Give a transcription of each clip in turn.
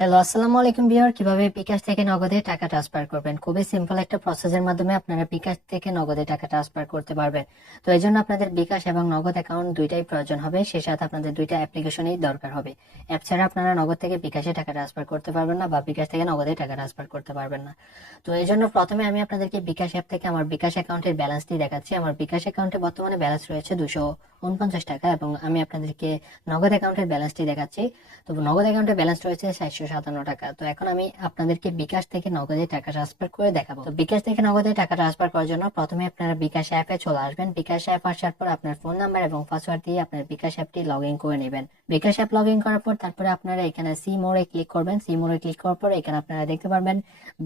Hello, আসসালামু আলাইকুম viewer. কিভাবে বিকাশ থেকে নগদে টাকা ট্রান্সফার করবেন? খুবই সিম্পল একটা প্রসেসের মাধ্যমে আপনারা বিকাশ থেকে নগদে টাকা ট্রান্সফার করতে পারবেন। তো এই জন্য আপনাদের বিকাশ এবং নগদ অ্যাকাউন্ট দুইটাই প্রয়োজন হবে, সেই সাথে আপনাদের দুইটা অ্যাপ্লিকেশনই দরকার হবে। অ্যাপ ছাড়া আপনারা নগদ থেকে বিকাশে টাকা ট্রান্সফার করতে পারবেন না বা বিকাশ থেকে নগদে টাকা ট্রান্সফার করতে পারবেন না। তো এই জন্য প্রথমে আমি আপনাদেরকে বিকাশ অ্যাপ থেকে আমার বিকাশ অ্যাকাউন্টের ব্যালেন্সটি দেখাচ্ছি। আমার বিকাশ অ্যাকাউন্টে বর্তমানে ব্যালেন্স রয়েছে 249 টাকা এবং আমি আপনাদেরকে নগদ অ্যাকাউন্টের ব্যালেন্সটি দেখাচ্ছি। তো নগদ অ্যাকাউন্টে ব্যালেন্স রয়েছে 457 টাকা। তো এখন আমি আপনাদেরকে বিকাশ থেকে নগদে টাকা ট্রান্সফার করে দেখাবো। তো বিকাশ থেকে নগদে টাকা ট্রান্সফার করার জন্য প্রথমে আপনারা বিকাশ অ্যাপে চলে আসবেন। বিকাশ অ্যাপ আসার পর আপনার ফোন নাম্বার এবং পাসওয়ার্ড দিয়ে আপনার বিকাশ অ্যাপটি লগ ইন করে নেবেন। বিকাশ অ্যাপ লগ ইন করার পর তারপরে আপনারা এখানে সি মোড়ে ক্লিক করবেন। সি মোড়ে ক্লিক করার পর এখানে আপনারা দেখতে পারবেন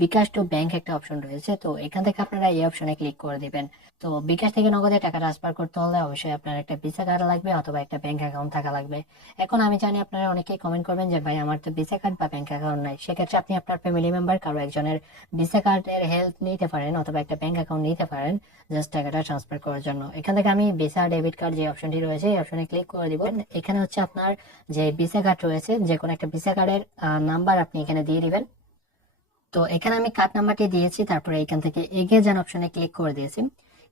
বিকাশ টু ব্যাংক একটা অপশন রয়েছে। তো এখান থেকে আপনারা এই অপশনে ক্লিক করে দিবেন। তো বিকাশ থেকে নগদে টাকা ট্রান্সফার করতে হলে অবশ্যই আপনার একটা ভিসা কার্ড লাগবে অথবা একটা ব্যাংক অ্যাকাউন্ট থাকা লাগবে। এখন আমি জানি আপনারা অনেকেই কমেন্ট করবেন যে ভাই আমার তো ভিসা কার্ড বা ব্যাংক অ্যাকাউন্ট নাই। সেক্ষেত্রে আপনি আপনার ফ্যামিলি মেম্বার কারো একজনের ভিসা কার্ডের হেল্প নিতে পারেন অথবা একটা ব্যাংক অ্যাকাউন্ট নিতে পারেন জাস্ট টাকাটা ট্রান্সফার করার জন্য। এখান থেকে আমি ভিসা ডেবিট কার্ড যে অপশনটি রয়েছে এই অপশনে ক্লিক করে দিব। এখানে হচ্ছে আপনার যে ভিসা কার্ড রয়েছে, যে কোনো একটা ভিসা কার্ডের নাম্বার আপনি এখানে দিয়ে দিবেন। তো এখানে আমি কার্ড নাম্বারটি দিয়েছি, তারপরে এখান থেকে এগিয়ে যান অপশনে ক্লিক করে দিয়েছি।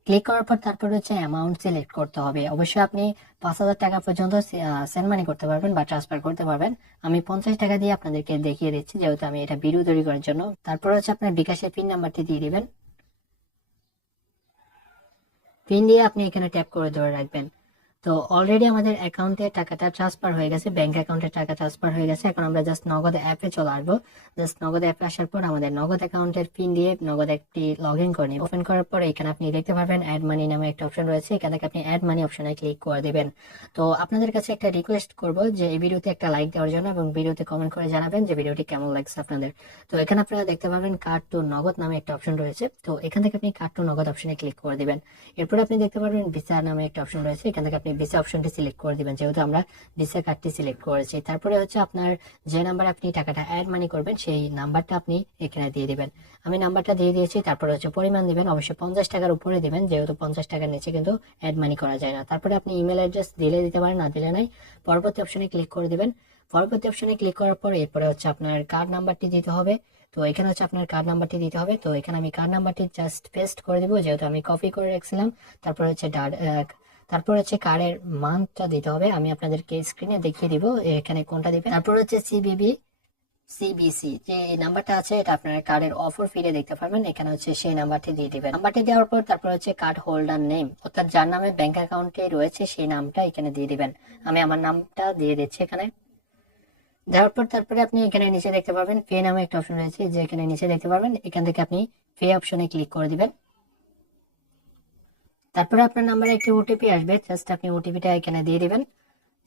ক্লিক করার পর তারপর হচ্ছে অ্যামাউন্ট সিলেক্ট করতে হবে। অবশ্যই আপনি 5,000 টাকা পর্যন্ত সেন্ড মানি করতে পারবেন বা ট্রান্সফার করতে পারবেন। আমি 50 টাকা দিয়ে আপনাদেরকে দেখিয়ে দিচ্ছি যেহেতু আমি এটা ভিডিও তৈরি করার জন্য। তারপর হচ্ছে আপনার বিকাশের পিন নাম্বারটি দিয়ে দিবেন। পিন দিয়ে আপনি এখানে ট্যাপ করে ধরে রাখবেন। তো অলরেডি আমাদের অ্যাকাউন্টে টাকাটা ট্রান্সফার হয়ে গেছে, ব্যাংক অ্যাকাউন্টে টাকা ট্রান্সফার হয়ে গেছে। এখন আমরা জাস্ট নগদ অ্যাপে চলে আসবো। জাস্ট নগদ অ্যাপে আসার পর আমাদের নগদ অ্যাকাউন্টের পিন দিয়ে নগদ অ্যাপটি লগ ইন করে নিব। ওপেন করার পর এখানে আপনি দেখতে পারবেন অ্যাড মানি নামে একটা অপশন রয়েছে। এখান থেকে আপনি অ্যাড মানি অপশনে ক্লিক করে দিবেন। তো আপনাদের কাছে একটা রিকোয়েস্ট করব যে এই ভিডিওতে একটা লাইক দেওয়ার জন্য এবং ভিডিওতে কমেন্ট করে জানাবেন যে ভিডিওটি কেমন লাগছে আপনাদের। তো এখানে আপনারা দেখতে পাবেন কার্ড টু নগদ নামে একটা অপশন রয়েছে। তো এখান থেকে আপনি কার্ড টু নগদ অপশনে ক্লিক করে দিবেন। এরপর আপনি দেখতে পারবেন ভিসা নামে একটা অপশন রয়েছে। এখান থেকে আপনি ভিসা অপশনটি সিলেক্ট করে দিবেন যেহেতু আমরা ভিসা কার্ডটি সিলেক্ট করেছি। তারপরে হচ্ছে আপনার যে নাম্বার আপনি টাকাটা অ্যাড মানি করবেন সেই নাম্বারটা আপনি এখানে দিয়ে দিবেন। আমি নাম্বারটা দিয়ে দিয়েছি। তারপরে হচ্ছে পরিমাণ দিবেন, অবশ্যই 50 টাকার উপরে দিবেন যেহেতু 50 টাকার নিচে কিন্তু অ্যাড মানি করা যায় না। তারপরে আপনি ইমেল অ্যাড্রেস দিলে দিতে পারেন, না দিলে নাই। পরবর্তী অপশনে ক্লিক করে দিবেন। পরবর্তী অপশনে ক্লিক করার পর এরপরে হচ্ছে আপনার কার্ড নাম্বারটি দিতে হবে। তো এখানে হচ্ছে আপনার কার্ড নাম্বারটি দিতে হবে। তো এখানে আমি কার্ড নাম্বারটি জাস্ট পেস্ট করে দিব যেহেতু আমি কপি করে রাখছিলাম। তারপর হচ্ছে তারপর হচ্ছে কার্ডের মানটা দিতে হবে। আমি আপনাদেরকে স্ক্রিনে দেখিয়ে দিব এখানে কোনটা দিবেন। তারপর হচ্ছে সিবিসি যে নাম্বারটা আছে এটা আপনার কার্ডের অফার ফিরে দেখতে পারবেন। এখানে হচ্ছে সেই নাম্বারটি দিয়ে দিবেন। নাম্বারটি দেওয়ার পর তারপর হচ্ছে কার্ড হোল্ডার নেম অর্থাৎ যার নামে ব্যাংক অ্যাকাউন্টে রয়েছে সেই নামটা এখানে দিয়ে দিবেন। আমি আমার নামটা দিয়ে দিচ্ছি এখানে। দেওয়ার পর তারপরে আপনি এখানে নিচে দেখতে পারবেন পে নামে একটা অপশন রয়েছে, যে এখানে নিচে দেখতে পারবেন এখান থেকে আপনি পে অপশনে ক্লিক করে দিবেন। তারপরে আপনার নাম্বারে একটি ওটিপি আসবে, জাস্ট আপনি ওটিপিটা এখানে দিয়ে দিবেন।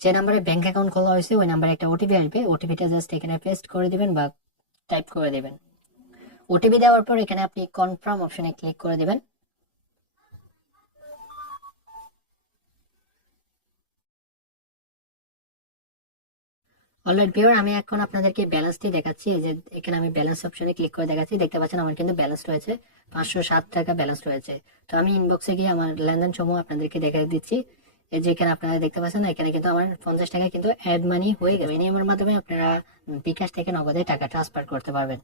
যে নাম্বারে ব্যাংক অ্যাকাউন্ট খোলা হয়েছে ওই নাম্বারে একটা ওটিপি আসবে, ওটিপিটা জাস্ট এখানে পেস্ট করে দিবেন বা টাইপ করে দিবেন। ওটিপি দেওয়ার পর এখানে আপনি কনফার্ম অপশনে ক্লিক করে দিবেন। অলরাইট ভিউয়ার, আমি এখন আপনাদেরকে ব্যালেন্সটি দেখাচ্ছি। এই যে এখানে আমি ব্যালেন্স অপশনে ক্লিক করে দেখাচ্ছি, দেখতে পাচ্ছেন আমার কিন্তু ব্যালেন্স রয়েছে 507 টাকা ব্যালেন্স রয়েছে। তো আমি ইনবক্সে গিয়ে আমার লেনদেন সমূহ আপনাদেরকে দেখাই দিচ্ছি। এই যে এখানে আপনারা দেখতে পাচ্ছেন এখানে কিন্তু আমার 50 টাকা কিন্তু অ্যাড মানি হয়ে গেছে। এই নিয়মের মাধ্যমে আপনারা বিকাশ থেকে নগদে টাকা ট্রান্সফার করতে পারবেন।